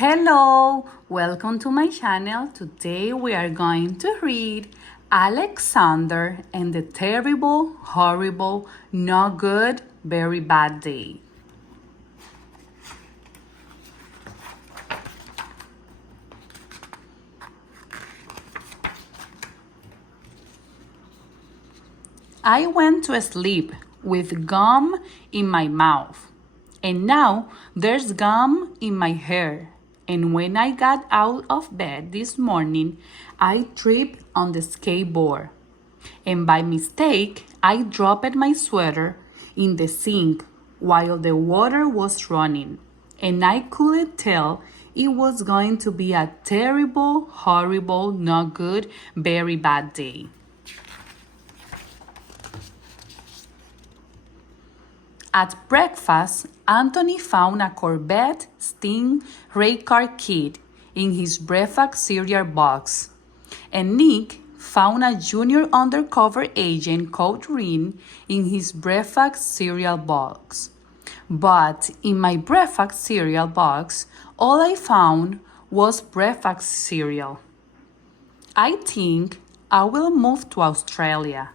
Hello, welcome to my channel. Today we are going to read Alexander and the Terrible, Horrible, No Good, Very Bad Day. I went to sleep with gum in my mouth, and now there's gum in my hair. And when I got out of bed this morning, I tripped on the skateboard. And by mistake, I dropped my sweater in the sink while the water was running. And I couldn't tell it was going to be a terrible, horrible, not good, very bad day. At breakfast, Anthony found a Corvette Stingray car kit in his breakfast cereal box, and Nick found a junior undercover agent coat ring in his breakfast cereal box. But in my breakfast cereal box, all I found was breakfast cereal. I think I will move to Australia.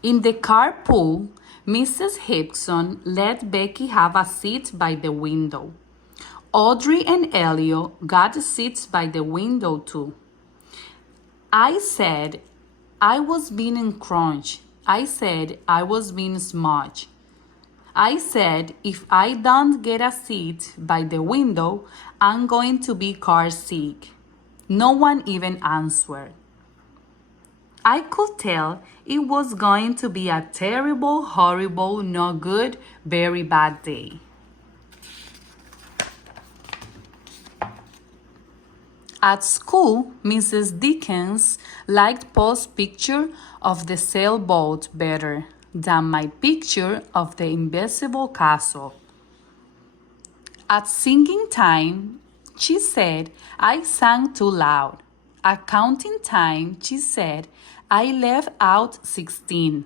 In the carpool, Mrs. Higson let Becky have a seat by the window. Audrey and Elio got seats by the window too. I said I was being crunched. I said I was being smudged. I said if I don't get a seat by the window, I'm going to be car sick. No one even answered. I could tell it was going to be a terrible, horrible, no good, very bad day. At school, Mrs. Dickens liked Paul's picture of the sailboat better than my picture of the invisible castle. At singing time, she said I sang too loud. At counting time, she said I left out 16.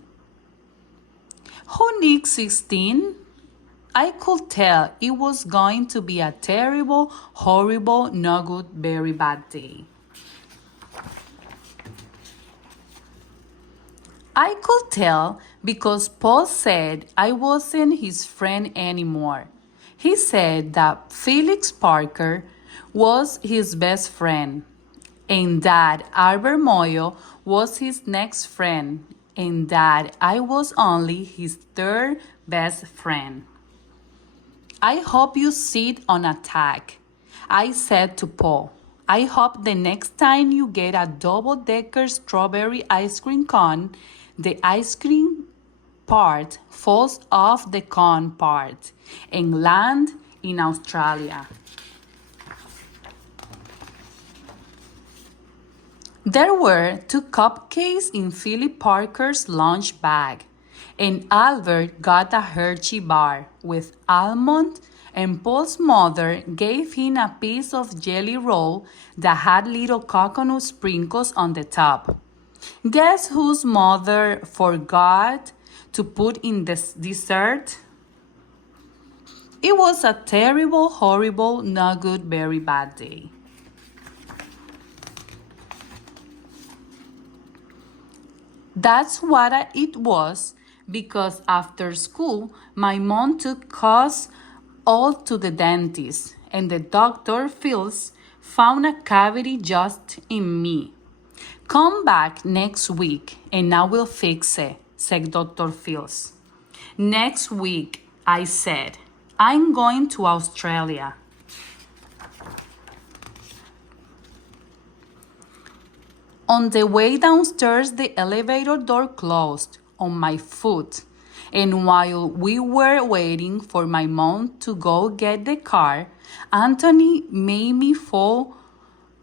Who needs 16? I could tell it was going to be a terrible, horrible, no good, very bad day. I could tell because Paul said I wasn't his friend anymore. He said that Felix Parker was his best friend, and that Albert Moyo was his next friend, and that I was only his third best friend. I hope you sit on a tag, I said to Paul. I hope the next time you get a double-decker strawberry ice cream cone, the ice cream part falls off the cone part and land in Australia. There were 2 cupcakes in Philip Parker's lunch bag, and Albert got a Hershey bar with almond, and Paul's mother gave him a piece of jelly roll that had little coconut sprinkles on the top. Guess whose mother forgot to put in the dessert? It was a terrible, horrible, no good, very bad day. That's what it was, because after school, my mom took us all to the dentist, and the Dr. Phils found a cavity just in me. Come back next week, and I will fix it, said Dr. Phils. Next week, I said, I'm going to Australia. On the way downstairs, the elevator door closed on my foot, and while we were waiting for my mom to go get the car, Anthony made me fall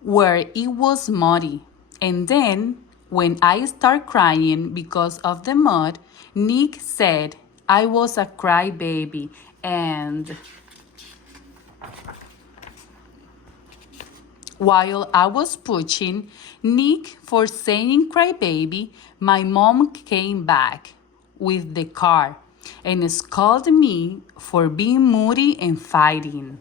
where it was muddy. And then, when I started crying because of the mud, Nick said I was a crybaby, and while I was pushing Nick for saying crybaby, my mom came back with the car, and scolded me for being moody and fighting.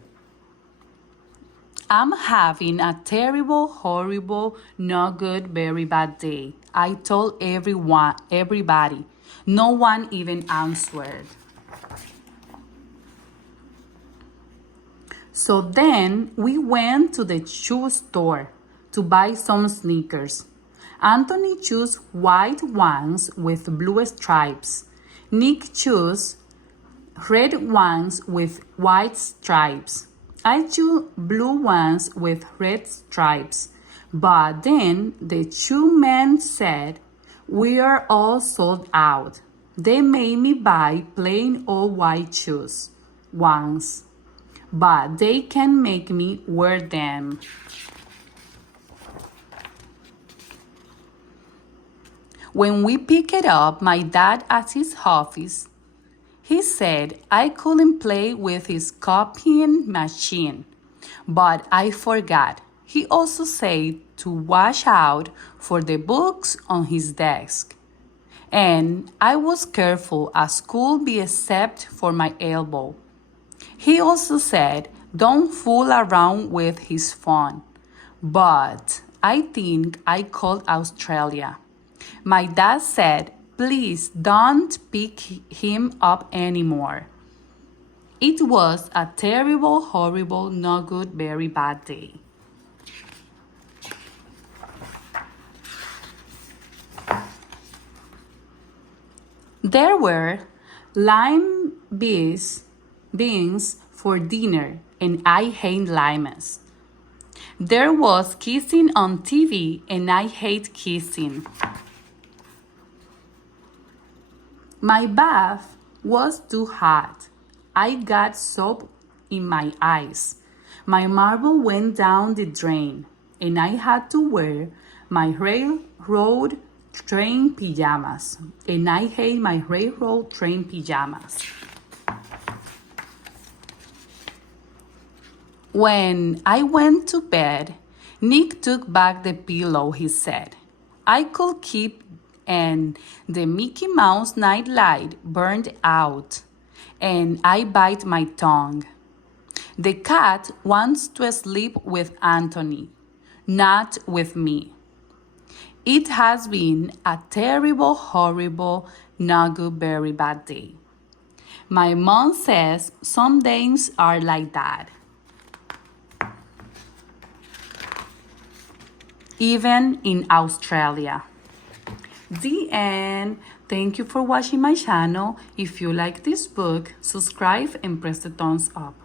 I'm having a terrible, horrible, no good, very bad day. I told everybody. No one even answered. So then we went to the shoe store to buy some sneakers. Anthony chose white ones with blue stripes. Nick chose red ones with white stripes. I chose blue ones with red stripes. But then the shoe man said, "We are all sold out." They made me buy plain old white shoes once, but they can make me wear them. When we picked up my dad at his office, he said I couldn't play with his copying machine, but I forgot. He also said to watch out for the books on his desk. And I was careful as could be except for my elbow. He also said don't fool around with his phone. But I think I called Australia. My dad said, "Please don't pick him up anymore." It was a terrible, horrible, no good, very bad day. There were lime beans for dinner, and I hate limes. There was kissing on TV, and I hate kissing. My bath was too hot. I got soap in my eyes. My marble went down the drain, and I had to wear my railroad train pajamas. And I hate my railroad train pajamas. When I went to bed, Nick took back the pillow, he said. I could keep, and the Mickey Mouse night light burned out, and I bite my tongue. The cat wants to sleep with Anthony, not with me. It has been a terrible, horrible, no good, very bad day. My mom says some days are like that. Even in Australia. The end. Thank you for watching my channel. If you like this book, subscribe and press the thumbs up.